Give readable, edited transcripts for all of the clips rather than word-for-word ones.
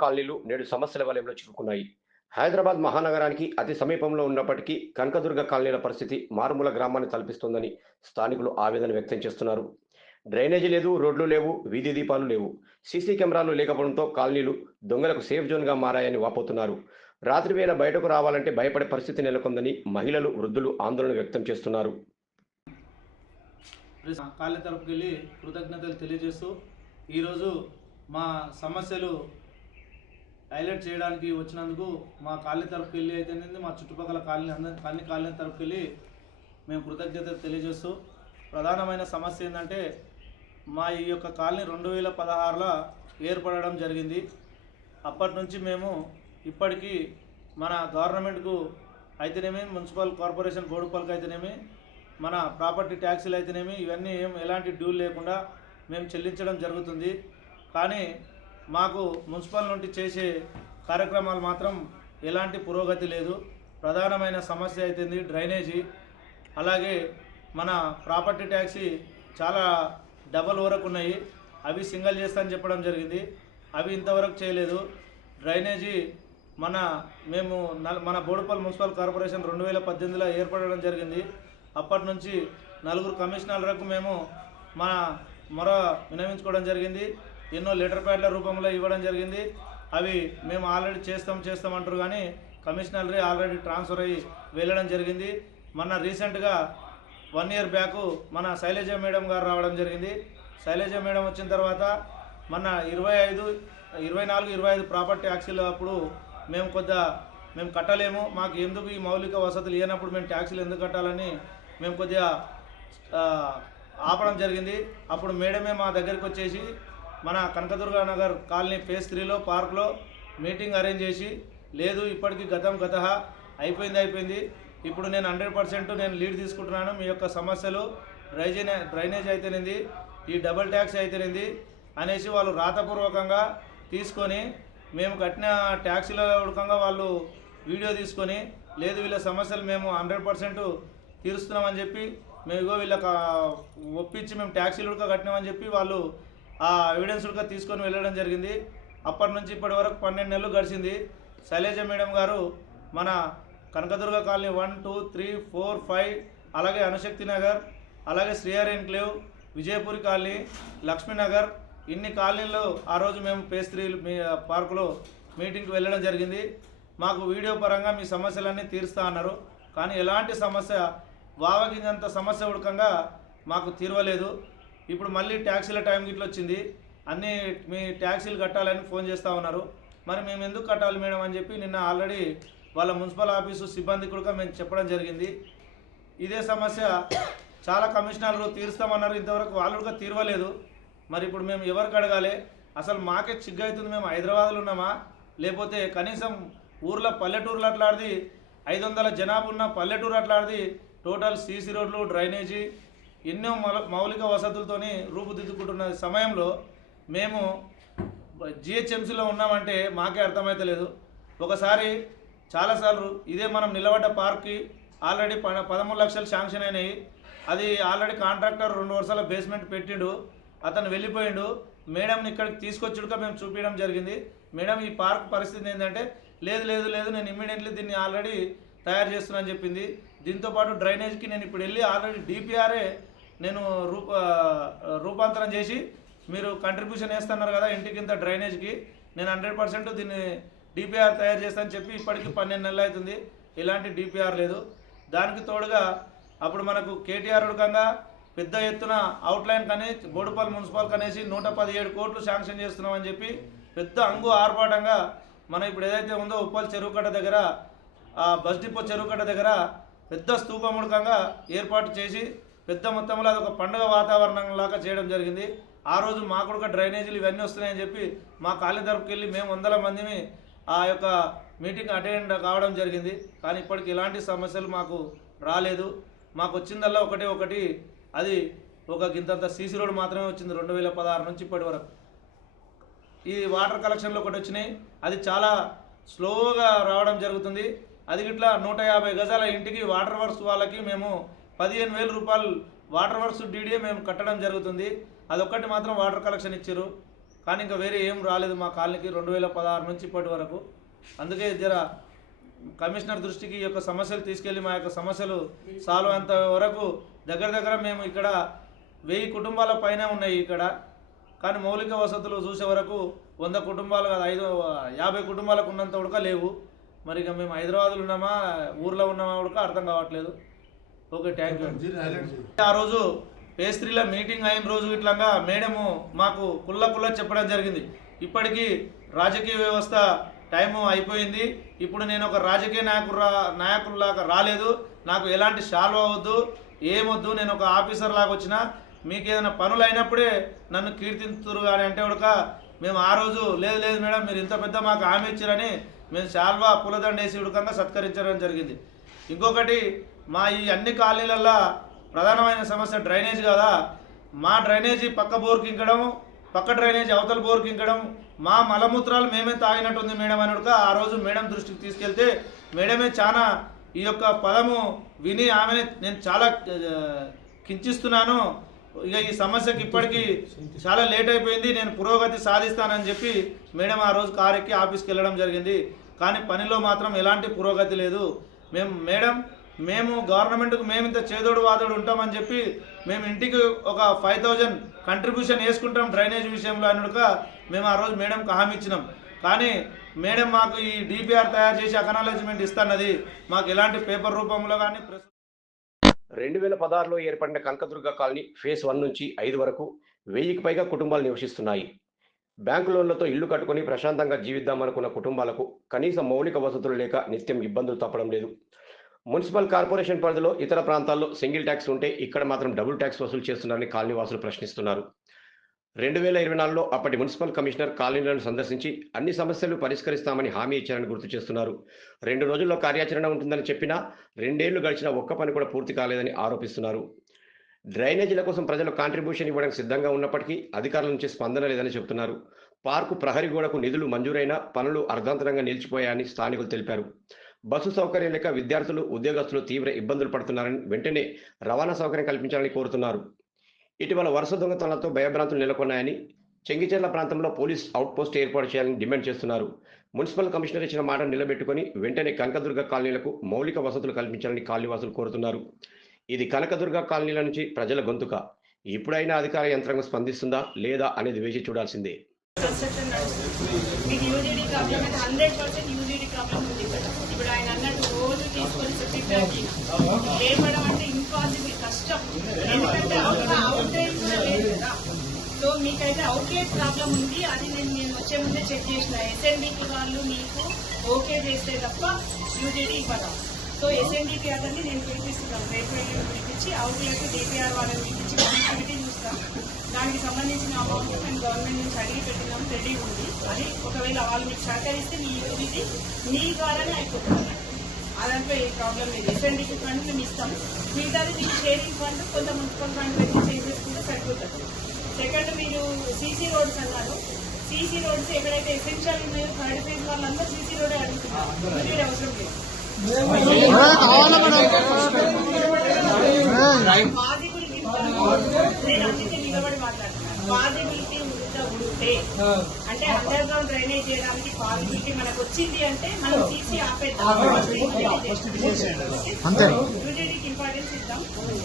కాలనీలు నేడు సమస్యల వలయంలో చిక్కుకున్నాయి. హైదరాబాద్ మహానగరానికి అతి సమీపంలో ఉన్నప్పటికీ కనకదుర్గ కాలనీల పరిస్థితి మారుమూల గ్రామాన్ని తలపిస్తోందని స్థానికులు ఆవేదన వ్యక్తం చేస్తున్నారు. డ్రైనేజీ లేదు, రోడ్లు లేవు, వీధి దీపాలు లేవు. సీసీ కెమెరాలు లేకపోవడంతో కాలనీలు దొంగలకు సేఫ్ జోన్గా మారాయని వాపోతున్నారు. రాత్రి వేళ బయటకు రావాలంటే భయపడే పరిస్థితి నెలకొందని మహిళలు, వృద్ధులు ఆందోళన వ్యక్తం చేస్తున్నారు. కాలనీ తరపుకి వెళ్ళి కృతజ్ఞతలు తెలియజేస్తూ ఈరోజు మా సమస్యలు హైలైట్ చేయడానికి వచ్చినందుకు మా కాలనీ తరపుకి వెళ్ళి అయితేనేది మా చుట్టుపక్కల అన్ని కాలనీ తరపుకి వెళ్ళి మేము కృతజ్ఞతలు తెలియజేస్తూ ప్రధానమైన సమస్య ఏంటంటే మా ఈ యొక్క కాలనీ 2016లో ఏర్పడడం జరిగింది. అప్పటి నుంచి మేము ఇప్పటికీ మన గవర్నమెంట్కు అయితేనేమి, మున్సిపల్ కార్పొరేషన్ బోడుపల్కి అయితేనేమి, మన ప్రాపర్టీ ట్యాక్సీలు అయితేనేమి ఇవన్నీ ఎలాంటి డ్యూలు లేకుండా మేము చెల్లించడం జరుగుతుంది. కానీ మాకు మున్సిపల్ నుండి చేసే కార్యక్రమాలు మాత్రం ఎలాంటి పురోగతి లేదు. ప్రధానమైన సమస్య అయితుంది డ్రైనేజీ. అలాగే మన ప్రాపర్టీ ట్యాక్సీ చాలా డబల్ వరకు ఉన్నాయి, అవి సింగిల్ చేస్తానని చెప్పడం జరిగింది, అవి ఇంతవరకు చేయలేదు. డ్రైనేజీ మన బోడుపల్ మున్సిపల్ కార్పొరేషన్ 2018లో ఏర్పడడం జరిగింది. అప్పటి నుంచి 4 కమిషనర్లకు మేము మన మొర వినవించుకోవడం జరిగింది. ఎన్నో లెటర్ ప్యాడ్ల రూపంలో ఇవ్వడం జరిగింది. అవి మేము ఆల్రెడీ చేస్తామంటారు కానీ కమిషనర్ ఆల్రెడీ ట్రాన్స్ఫర్ అయ్యి వెళ్ళడం జరిగింది. మొన్న రీసెంట్గా 1 ఇయర్ బ్యాక్ మన శైలజ మేడం గారు రావడం జరిగింది. శైలజ మేడం వచ్చిన తర్వాత మన 24, 25 ప్రాపర్టీ ట్యాక్సీలు అప్పుడు మేము కట్టలేము, మాకు ఎందుకు ఈ మౌలిక వసతులు ఇవ్వనప్పుడు మేము ట్యాక్సీలు ఎందుకు కట్టాలని మేము కొద్దిగా ఆపడం జరిగింది. అప్పుడు మేడమే మా దగ్గరికి వచ్చేసి మన కనకదుర్గ నగర్ కాలనీ ఫేజ్ 3లో పార్క్లో మీటింగ్ అరేంజ్ చేసి, లేదు ఇప్పటికీ గత అయిపోయింది, ఇప్పుడు నేను 100% నేను లీడ్ తీసుకుంటున్నాను, మీ యొక్క సమస్యలు డ్రైనేజ్ అయితేనేది, ఈ డబుల్ ట్యాక్స్ అయితేనేది అనేసి వాళ్ళు రాతపూర్వకంగా తీసుకొని మేము కట్టిన ట్యాక్సీల ఉడకంగా వాళ్ళు వీడియో తీసుకొని, లేదు వీళ్ళ సమస్యలు మేము 100% తీరుస్తున్నామని చెప్పి మేము వీళ్ళకి ఒప్పించి మేము ట్యాక్సీలు ఉడక కట్టినామని చెప్పి వాళ్ళు ఆ ఎవిడెన్స్ ఉడక తీసుకొని వెళ్ళడం జరిగింది. అప్పటి నుంచి ఇప్పటి వరకు 12 నెలలు గడిచింది. శైలజ మేడం గారు మన కనకదుర్గ కాలనీ 1, 2, 3, 4, 5 అలాగే అనుశక్తి నగర్, అలాగే శ్రీహరి ఎన్క్లేవ్, విజయపూరి కాలనీ, లక్ష్మీనగర్ ఇన్ని కాలనీల్లో ఆ రోజు మేము ఫేజ్ 3 పార్కులో మీటింగ్కి వెళ్ళడం జరిగింది. మాకు వీడియో పరంగా మీ సమస్యలన్నీ తీరుస్తా అన్నారు, కానీ ఎలాంటి సమస్య వావగింజంత సమస్య ఉడకంగా మాకు తీరవలేదు. ఇప్పుడు మళ్ళీ ట్యాక్సీల టైం గిట్ల వచ్చింది, అన్నీ మీ ట్యాక్సీలు కట్టాలని ఫోన్ చేస్తూ ఉన్నారు. మరి మేము ఎందుకు కట్టాలి మేడం అని చెప్పి నిన్న ఆల్రెడీ వాళ్ళ మున్సిపల్ ఆఫీసు సిబ్బంది కూడా మేము చెప్పడం జరిగింది. ఇదే సమస్య చాలా కమిషనర్లు తీరుస్తామన్నారు, ఇంతవరకు వాళ్ళు కూడా తీరవలేదు. మరి ఇప్పుడు మేము ఎవరికి అడగాలి? అసలు మాకే చిగ్గు అవుతుంది, మేము హైదరాబాద్లో ఉన్నామా, లేకపోతే కనీసం పల్లెటూర్లు అట్లాడిది 500 జనాభా ఉన్న పల్లెటూరు అట్లాడిది టోటల్ సీసీ రోడ్లు, డ్రైనేజీ ఎన్నో మౌలిక వసతులతోని రూపుదిద్దుకుంటున్న సమయంలో మేము జిహెచ్ఎంసీలో ఉన్నామంటే మాకే అర్థమవుతలేదు. ఒకసారి చాలాసార్లు ఇదే మనం నిలబడ్డ పార్క్కి ఆల్రెడీ 13 లక్షలు శాంక్షన్ అయినాయి. అది ఆల్రెడీ కాంట్రాక్టర్ 2 వరుసల బేస్మెంట్ పెట్టిండు, అతను వెళ్ళిపోయిండు. మేడంని ఇక్కడికి తీసుకొచ్చుడుగా మేము చూపించడం జరిగింది. మేడం ఈ పార్క్ పరిస్థితి ఏంటంటే లేదు నేను ఇమ్మీడియట్లీ దీన్ని ఆల్రెడీ తయారు చేస్తున్నానని చెప్పింది. దీంతోపాటు డ్రైనేజ్కి నేను ఇప్పుడు వెళ్ళి ఆల్రెడీ డిపిఆర్ఏ నేను రూపాంతరం చేసి, మీరు కంట్రిబ్యూషన్ వేస్తున్నారు కదా ఇంటికి ఇంత డ్రైనేజ్కి, నేను 100% దీన్ని డిపిఆర్ తయారు చేస్తానని చెప్పి ఇప్పటికి 12 నెలలు అవుతుంది, ఎలాంటి డిపిఆర్ లేదు. దానికి తోడుగా అప్పుడు మనకు కేటీఆర్ ఉడకంగా పెద్ద ఎత్తున అవుట్లైన్ కానీ బోడుపల్ మున్సిపల్ కనేసి 117 కోట్లు శాంక్షన్ చేస్తున్నామని చెప్పి పెద్ద ఆర్భాటంగా మనం ఇప్పుడు ఏదైతే ఉందో ఉప్పల్ చెరువుకట్ట దగ్గర, బస్ డిపో చెరువుకట్ట దగ్గర పెద్ద స్తూపం ఉడకంగా ఏర్పాటు చేసి పెద్ద మొత్తంలో అదొక పండుగ వాతావరణంలాగా చేయడం జరిగింది. ఆ రోజు మాకు కూడా డ్రైనేజీలు ఇవన్నీ వస్తున్నాయని చెప్పి మా కాలనీ తరపుకి వెళ్ళి మేము 100 మందిని ఆ యొక్క మీటింగ్ అటెండ్ కావడం జరిగింది. కానీ ఇప్పటికి ఎలాంటి సమస్యలు మాకు రాలేదు. మాకు వచ్చిందల్లా ఒకటి అది ఒక గింతంత సీసీ రోడ్ మాత్రమే వచ్చింది 2016 నుంచి ఇప్పటి వరకు. ఈ వాటర్ కలెక్షన్లు ఒకటి వచ్చినాయి, అది చాలా స్లోగా రావడం జరుగుతుంది. అది గిట్లా 150 గజాల ఇంటికి వాటర్ వర్క్స్ వాళ్ళకి మేము 15,000 రూపాయలు వాటర్ వర్క్స్ డీడీఏ మేము కట్టడం జరుగుతుంది. అదొక్కటి మాత్రం వాటర్ కలెక్షన్ ఇచ్చారు. కానీ ఇంకా వేరే ఏం రాలేదు మా కాలనీకి 2016 నుంచి ఇప్పటి వరకు. అందుకే జర కమిషనర్ దృష్టికి ఈ యొక్క సమస్యలు తీసుకెళ్ళి మా యొక్క సమస్యలు సాల్వ్ అయ్యేంత వరకు దగ్గర మేము ఇక్కడ 1000 కుటుంబాల పైన ఉన్నాయి ఇక్కడ. కానీ మౌలిక వసతులు చూసే వరకు 100 కుటుంబాలు కాదు 50 కుటుంబాలకు ఉన్నంత ఉడక లేవు. మరి ఇక మేము హైదరాబాద్లో ఉన్నామా ఊర్లో ఉన్నామా ఉడక అర్థం కావట్లేదు. Okay, thank you. ఆ రోజు పేస్త్రీలో మీటింగ్ అయిన రోజు ఇట్లాగా మేడము మాకు కుల్ల చెప్పడం జరిగింది. ఇప్పటికీ రాజకీయ వ్యవస్థ టైము అయిపోయింది. ఇప్పుడు నేను ఒక రాజకీయ నాయకుల్లాగా రాలేదు. నాకు ఎలాంటి షాల్వ్ అవ్వద్దు, ఏమొద్దు. నేను ఒక ఆఫీసర్ లాగా వచ్చిన. మీకు ఏదైనా పనులు అయినప్పుడే నన్ను కీర్తించుతురు కానీ అంటే ఉడక మేము ఆ రోజు లేదు మేడం మీరు ఇంత పెద్ద మాకు హామీ ఇచ్చారని మేము శాల్వా పూలదండ వేసి ఉడకంగా సత్కరించడం జరిగింది. ఇంకొకటి మా ఈ అన్ని కాలనీలల్లో ప్రధానమైన సమస్య డ్రైనేజ్ కదా. మా డ్రైనేజీ పక్క బోర్కి ఇంకడం, పక్క డ్రైనేజీ అవతల బోర్కి ఇంకడం, మా మలమూత్రాలు మేమే తాగినట్టుంది మేడం అని ఆ రోజు మేడం దృష్టికి తీసుకెళ్తే మేడమే చాలా ఈ యొక్క పదము విని ఆమెనే నేను చాలా కించిస్తున్నాను, ఇక ఈ సమస్యకి ఇప్పటికీ చాలా లేట్ అయిపోయింది, నేను పురోగతి సాధిస్తానని చెప్పి మేడం ఆ రోజు కారు ఎక్కి ఆఫీస్కి వెళ్ళడం జరిగింది. కానీ పనిలో మాత్రం ఎలాంటి పురోగతి లేదు. మేము గవర్నమెంట్కు మేము ఇంత చేదోడు వాదోడు ఉంటామని చెప్పి మేము ఇంటికి ఒక 5000 కంట్రిబ్యూషన్ వేసుకుంటాం డ్రైనేజ్ విషయంలో అనుక మేము ఆ రోజు మేడంకి హామీ ఇచ్చినాం. కానీ మేడం మాకు ఈ డిపిఆర్ తయారు చేసి అకనాలజ్మెంట్ ఇస్తున్నది, మాకు ఎలాంటి పేపర్ రూపంలో కానీ 2016లో ఏర్పడిన కనకదుర్గ కాలనీ ఫేజ్ 1 నుంచి 5 వరకు 1000కి పైగా కుటుంబాలు నివసిస్తున్నాయి. బ్యాంకు లోన్లతో ఇల్లు కట్టుకుని ప్రశాంతంగా జీవిద్దామనుకున్న కుటుంబాలకు కనీస మౌలిక వసతులు లేక నిత్యం ఇబ్బందులు తప్పడం లేదు. మున్సిపల్ కార్పొరేషన్ పరిధిలో ఇతర ప్రాంతాల్లో సింగిల్ ట్యాక్స్ ఉంటే ఇక్కడ మాత్రం డబుల్ ట్యాక్స్ వసూలు చేస్తున్నారని కాలనీవాసులు ప్రశ్నిస్తున్నారు. 2024లో అప్పటి మున్సిపల్ కమిషనర్ కాలనీలను సందర్శించి అన్ని సమస్యలు పరిష్కరిస్తామని హామీ ఇచ్చారని గుర్తు చేస్తున్నారు. 2 రోజుల్లో కార్యాచరణ ఉంటుందని చెప్పినా 2 ఏళ్లు గడిచినా ఒక్క పని కూడా పూర్తి కాలేదని ఆరోపిస్తున్నారు. డ్రైనేజీల కోసం ప్రజలు కాంట్రిబ్యూషన్ ఇవ్వడానికి సిద్ధంగా ఉన్నప్పటికీ అధికారుల నుంచి స్పందన లేదని చెబుతున్నారు. పార్కు ప్రహరీ గోడకు నిధులు మంజూరైన పనులు అర్ధాంతరంగా నిలిచిపోయాయని స్థానికులు తెలిపారు. బస్సు సౌకర్యం లేక విద్యార్థులు ఉద్యోగస్తులు తీవ్ర ఇబ్బందులు పడుతున్నారని వెంటనే రవాణా సౌకర్యం కల్పించాలని కోరుతున్నారు. ఇటీవల వరుస దొంగతనాలతో భయభ్రాంతులు నెలకొన్నాయని చెంగిచెర్ల ప్రాంతంలో పోలీస్ అవుట్పోస్ట్ ఏర్పాటు చేయాలని డిమాండ్ చేస్తున్నారు. మున్సిపల్ కమిషనర్ ఇచ్చిన మాట నిలబెట్టుకుని వెంటనే కనకదుర్గ కాలనీలకు మౌలిక వసతులు కల్పించాలని కాలనీవాసులు కోరుతున్నారు. ఇది కనకదుర్గ కాలనీల నుంచి ప్రజల గొంతుక. ఇప్పుడైనా అధికార యంత్రాంగం స్పందిస్తుందా లేదా అనేది వేచి చూడాల్సిందే. మీకు యూజీడీ ప్రాబ్లం అయితే 100% యూజీడీ ప్రాబ్లం ఉంది కదా. ఇప్పుడు ఆయన అన్నట్టు రోజు తీసుకొని సెక్రటరీకి లేపడం అంటే ఇంపాసిబుల్, కష్టం. ఎందుకంటే అవుట్లెట్ కూడా లేదు కదా. సో మీకైతే అవుట్లెట్ ప్రాబ్లం ఉంది. అది నేను వచ్చే ముందే చెక్ చేసిన. ఎస్ఎన్డిపి వాళ్ళు మీకు ఓకే చేస్తే తప్ప యూజీడీ ఇవ్వడం. సో ఎస్ఎన్డిపి అతన్ని నేను పిలిపిస్తున్నాను. రేపు పిలిపించి అవుట్లెట్ డిపిఆర్ వాళ్ళని పిలిపించి కనెక్టివిటీ చూస్తాం. దానికి సంబంధించిన అమౌంట్ మేము గవర్నమెంట్ నుంచి అడిగి పెట్టినాం, రెడీ ఉంది. అది ఒకవేళ వాళ్ళు మీకు సహకరిస్తే మీ యూజీడీ మీ ద్వారానే అయిపోతుంది. అదంతా ఏ ప్రాబ్లం లేదు. ఎస్ఎన్డిపి ఫండ్ మేము ఇస్తాం. మిగతాది మీకు షేరింగ్ ఫండ్ కొంత మున్సిపల్ ఫండ్ పెట్టి చేసేసుకుంటే సరిపోతుంది. సెకండ్, మీరు సీసీ రోడ్స్ అన్నారు. సీసీ రోడ్స్ ఎక్కడైతే ఎసెన్షియల్ ఉన్నాయో థర్డ్ ఫేజ్ వాళ్ళందరూ సీసీ రోడ్ అడుగుతున్నారు. మీరు అవసరం లేదు. నేను అందుకే నిలబడి మాట్లాడుతున్నాను. పాజిబిలిటీ ఉంటే అంటే అండర్ గ్రౌండ్ డ్రైనేజ్ చేయడానికి పాజిబిలిటీ మనకు వచ్చింది అంటే మనం తీసి ఆపేద్దాం. యూజీడీకి ఇంపార్టెన్స్ ఇద్దాం.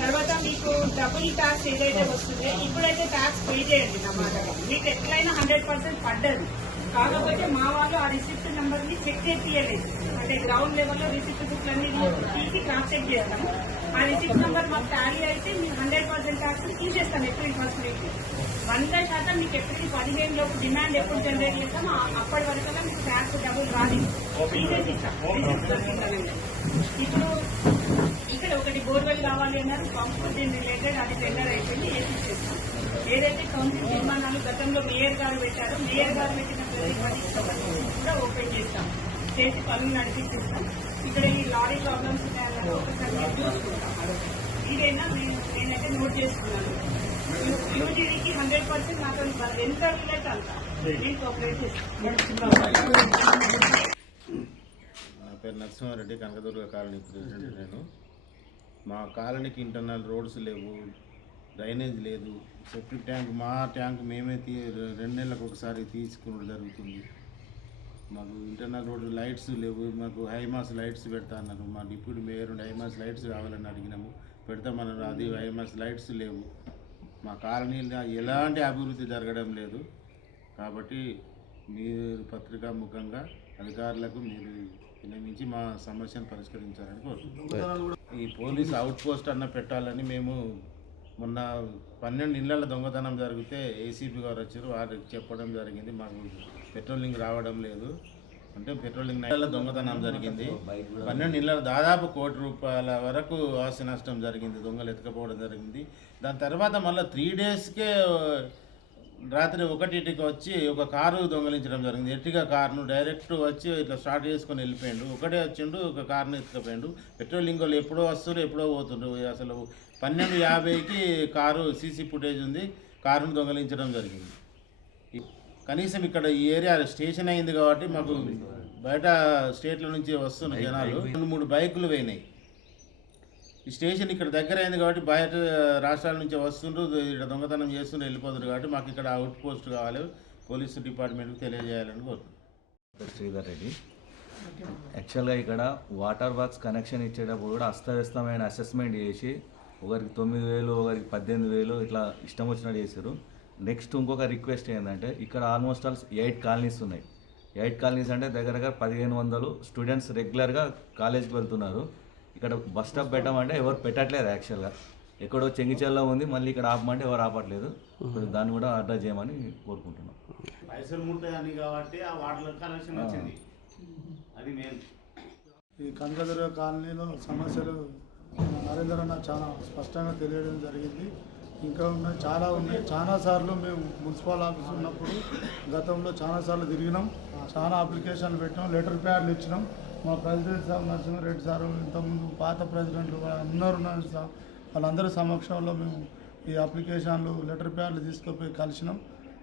తర్వాత మీకు డబుల్ ట్యాక్స్ ఏదైతే వస్తుందో ఇప్పుడైతే ట్యాక్స్ పే చేయండి. నా మాట మీకు ఎట్లయినా 100% పడ్డది. కాకపోతే మా వాళ్ళు ఆ రిసిప్ట్ నెంబర్ ని చెక్ చేపియలేదు. అంటే గ్రౌండ్ లెవెల్లో రిసిప్ట్ బుక్ అన్ని తీసి క్రాస్ చెక్ చేస్తాము. ఆ రిసిప్ట్ నెంబర్ మాకు టాలీ అయితే మీకు 100% ట్యాక్స్ తీసేస్తాం. ఏప్రిల్ 1 నుంచి 100% మీకు ఏప్రిల్ 15 లోపు డిమాండ్ ఎప్పుడు జనరేట్ చేస్తామో అప్పటి వరకు మీకు ట్యాక్స్ డబుల్ రాదు, తీసేసి ఇస్తాం. ఇప్పుడు ఇక్కడ ఒకటి బోర్వెల్ కావాలి అన్నారు. కాంపిటీషన్ రిలేటెడ్ అది టెండర్ అయిపోయింది, వేసిస్తాం. ఏదైతే కౌన్సిల్ నిర్మాణాలు గతంలో మేయర్ గారు పెట్టారో మేయర్ గారు పెట్టిన కూడా ఓపెన్ చేస్తాం, చేసి పనులు నడిపిస్తాం. ఇక్కడ ఈ లారీ ప్రాబ్లమ్స్ ఉన్నాయన్నారు, ఒకసారి మేము చూసుకుంటాం. ఇదైనా నేనైతే నోట్ చేసుకున్నాను. యూజీడీకి 100% నాకు ఎంత వీలైతే అంత నేను కోఆపరేట్ చేస్తాను. నా పేరు నరసింహారెడ్డి, కనకదుర్గ కాలనీ ప్రెసిడెంట్. నేను మా కాలనీకి ఇంటర్నల్ రోడ్స్ లేవు, డ్రైనేజ్ లేదు, సెప్టిక్ ట్యాంక్ మా ట్యాంక్ మేమే 2 నెలలకు ఒకసారి తీసుకుని జరుగుతుంది. మాకు ఇంటర్నల్ రోడ్డు లైట్స్ లేవు, మాకు హైమాస్ లైట్స్ పెడతా అన్నారు. మా డిప్యూటీ మేయర్ హైమాస్ లైట్స్ కావాలని అడిగినాము, పెడతామన్నారు. అది హైమాస్ లైట్స్ లేవు. మా కాలనీలో ఎలాంటి అభివృద్ధి జరగడం లేదు. కాబట్టి మీరు పత్రికా ముఖంగా అధికారులకు మీరు విన్నవించి మా సమస్యను పరిష్కరించాలని కోరుతున్నాం. ఈ పోలీస్ అవుట్ పోస్ట్ అన్న పెట్టాలని మేము మొన్న 12 ఇళ్ల దొంగతనం జరిగితే ఏసీపీ గారు వచ్చారు, వారికి చెప్పడం జరిగింది. మాకు పెట్రోలింగ్ రావడం లేదు అంటే పెట్రోలింగ్ ఇళ్ల దొంగతనం జరిగింది. 12 ఇళ్ల దాదాపు ₹1 కోటి వరకు ఆస్తి నష్టం జరిగింది, దొంగలు ఎత్తుకపోవడం జరిగింది. దాని తర్వాత మళ్ళీ 3 డేస్కే రాత్రి 1కి వచ్చి ఒక కారు దొంగలించడం జరిగింది. ఎర్టిగా కారును డైరెక్ట్ వచ్చి ఇట్లా స్టార్ట్ చేసుకొని వెళ్ళిపోయిండు. ఒకటే వచ్చిండు, ఒక కారును ఎత్తుకపోయిండు. పెట్రోలింగ్ వాళ్ళు ఎప్పుడో వస్తుండ్రు, ఎప్పుడో పోతుండ్రు. అసలు 12:50కి కారు సీసీ ఫుటేజ్ ఉంది, కారును దొంగలించడం జరిగింది. కనీసం ఇక్కడ ఈ ఏరియా స్టేషన్ అయింది కాబట్టి మాకు బయట స్టేట్ల నుంచి వస్తున్న జనాలు 2-3 బైకులు పోయినాయి. ఈ స్టేషన్ ఇక్కడ దగ్గర అయింది కాబట్టి బయట రాష్ట్రాల నుంచి వస్తుండ్రు, ఇక్కడ దొంగతనం చేస్తుండ్రు, వెళ్ళిపోతున్నారు. కాబట్టి మాకు ఇక్కడ అవుట్ పోస్ట్ కావాలి, పోలీసు డిపార్ట్మెంట్కి తెలియజేయాలని కోరుతున్నాం. శ్రీధర్ రెడ్డి. యాక్చువల్గా ఇక్కడ వాటర్ బాక్స్ కనెక్షన్ ఇచ్చేటప్పుడు కూడా అస్తవ్యస్తమైన అసెస్మెంట్ చేసి ఒకరికి 9,000 ఒకరికి 18,000 ఇట్లా ఇష్టం వచ్చినట్టు చేశారు. నెక్స్ట్ ఇంకొక రిక్వెస్ట్ ఏంటంటే ఇక్కడ ఆల్మోస్ట్ ఆల్ 8 కాలనీస్ ఉన్నాయి. 8 కాలనీస్ అంటే దగ్గర 1,500 స్టూడెంట్స్ రెగ్యులర్గా కాలేజ్కి వెళ్తున్నారు. ఇక్కడ బస్ స్టాప్ పెట్టమంటే ఎవరు పెట్టట్లేదు. యాక్చువల్గా ఎక్కడో చెంగిచెల్లో ఉంది, మళ్ళీ ఇక్కడ ఆపమంటే ఎవరు ఆపట్లేదు. దాన్ని కూడా అడ్రస్ చేయమని కోరుకుంటున్నాం. పైసలు ముట్టాయని కాబట్టి ఆ వాటర్ కనెక్షన్ వచ్చింది, అది మెయిన్. ఈ కనకదుర్గ కాలనీలో సమస్యలు నరేందర్ అన్న చాలా స్పష్టంగా తెలియడం జరిగింది. ఇంకా ఉన్నాయి, చాలా ఉన్నాయి. చాలాసార్లు మేము మున్సిపల్ ఆఫీస్ ఉన్నప్పుడు గతంలో చాలాసార్లు తిరిగినాం, చాలా అప్లికేషన్లు పెట్టినాం, లెటర్ ప్యాడ్లు ఇచ్చినాం. మా ప్రెసిడెంట్ సార్ నరసింహారెడ్డి సార్, ఇంతకుముందు పాత ప్రెసిడెంట్లు అందరూ సార్, వాళ్ళందరి సమక్షంలో మేము ఈ అప్లికేషన్లు లెటర్ ప్యాడ్లు తీసుకుపోయి కలిసినాం.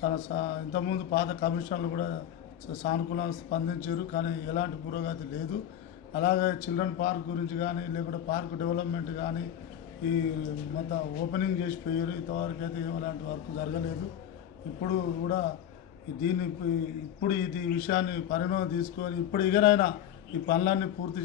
చాలా ఇంతకుముందు పాత కమిషన్లు కూడా సానుకూలంగా స్పందించారు, కానీ ఎలాంటి పురోగతి లేదు. అలాగే చిల్డ్రన్ పార్క్ గురించి కానీ లేకుంటే పార్క్ డెవలప్మెంట్ కానీ ఈ మొత్తం ఓపెనింగ్ చేసి పోయారు. ఇంతవరకు అయితే ఎలాంటి వర్క్ జరగలేదు. ఇప్పుడు కూడా ఇప్పుడు ఇది విషయాన్ని పరిణామం తీసుకొని ఇప్పుడు ఇకనైనా ఈ పనులన్నీ పూర్తి